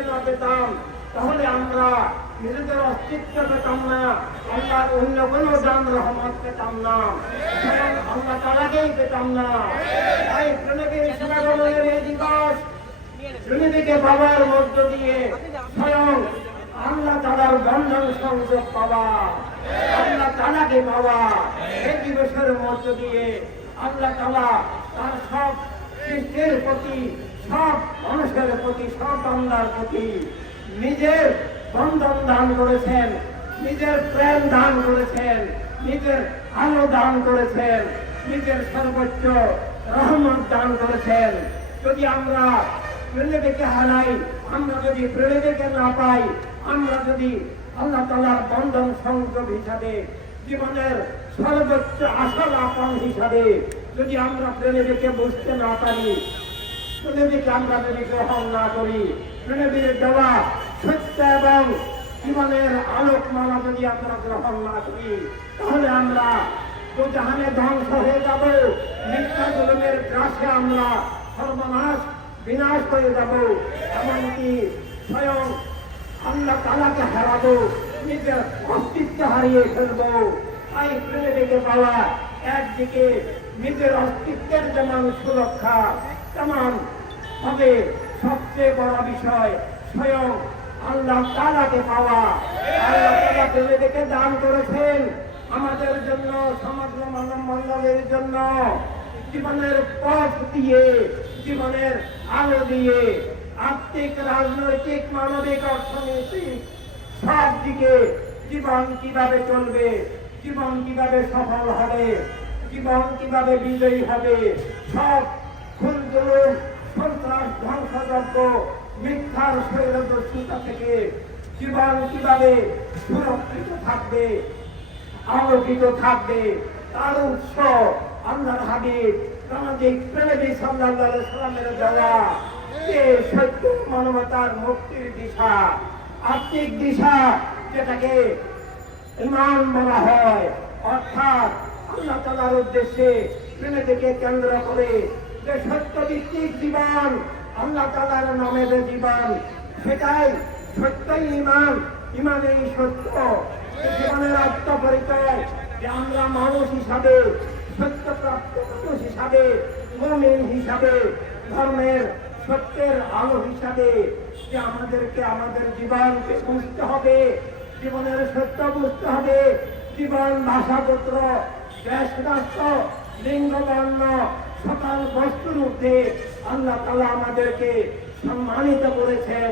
প্রণবীকে না পেতাম তাহলে আমরা নিজেদের অস্তিত্ব পেতাম না আল্লাহর অন্য কোনো জান রহমত পেতাম না আল্লাহ তালাকেই পেতাম না তাই সমাগমনের এই দিবস প্রণবীকে বাবার মধ্য দিয়ে স্বয়ং আল্লাহ বন্ধন সংযোগ পাওয়া, আল্লাহ তালাকে পাওয়া, এই দিবসের মধ্য দিয়ে আল্লাহ তালা তার সব সৃষ্টির প্রতি সব মানুষের প্রতি সব বান্দার প্রতি নিজের বন্ধন দান করেছেন, নিজের প্রেম দান করেছেন, নিজের আলো দান করেছেন, নিজের সর্বোচ্চ রহমত দান করেছেন। যদি আমরা প্রেমেকে হারাই, আমরা যদি প্রেমেকে না পাই, আমরা যদি আল্লাহ তালার বন্ধন সংযোগ হিসাবে, জীবনের সর্বোচ্চ আসল আপন হিসাবে যদি আমরা প্রেমেকে বুঝতে না পারি প্রেমেকে আমরা যদি গ্রহণ না করি। প্রেমের দেওয়া সত্য এবং জীবনের আলোকমালা যদি আমরা গ্রহণ না করি, তাহলে আমরা জাহানে ধ্বংস হয়ে যাব। মিথ্যা জলমের গ্রাসে আমরা সর্বনাশ, বিনাশ হয়ে যাব। এমনকি স্বয়ং আল্লাহ তালাকে হারাবো, নিজের অস্তিত্ব হারিয়ে ফেলব। তাই প্রেমেকে পাওয়া একদিকে নিজের অস্তিত্বের যেমন সুরক্ষা তেমন হবে সবচেয়ে বড় বিষয় স্বয়ং আল্লাহ তালাকে পাওয়া। আল্লাহ দান করেছেন আমাদের জন্য, সমগ্র মানব মণ্ডলের জন্য। জীবনের পথ দিয়ে, জীবনের আলো দিয়ে আর্থিক, রাজনৈতিক, মানবিক, অর্থনৈতিক সব দিকে জীবন কীভাবে চলবে, জীবন কীভাবে সফল হবে, জীবন কীভাবে বিজয়ী হবে, সব সন্ত্রাস ধ্বংসযজ্ঞ মিথ্যার থেকে কীভাবে সুরক্ষিত থাকবে, আলোকিত থাকবে, তার উৎস আল্লাহর হাবিব, সামাজিক প্রেমী দেওয়া যে সত্য মানবতার মুক্তির দিশা, আত্মিক দিশা যেটাকে ইমান বলা হয়। অর্থাৎ আল্লাহ তালার উদ্দেশ্যে প্রেমেকে কেন্দ্র করে যে সত্য ভিত্তিক জীবন, আল্লাহ তালার নামে যে জীবন, সেটাই সত্যই ইমান ইমানেই সত্য। জীবনের আত্মপরিচয় যে আমরা মানুষ হিসাবে সত্যপ্রাপ্ত মানুষ হিসাবে, মমিন হিসাবে, ধর্মের সত্যের আলো হিসাবে যে আমাদেরকে আমাদের জীবনকে বুঝতে হবে, জীবনের সত্য বুঝতে হবে। জীবন ভাষাপত্র দেশ রাষ্ট্র লিঙ্গ বর্ণ সকল বস্তুর ঊর্ধ্বে আল্লাহ তালা আমাদেরকে সম্মানিত করেছেন।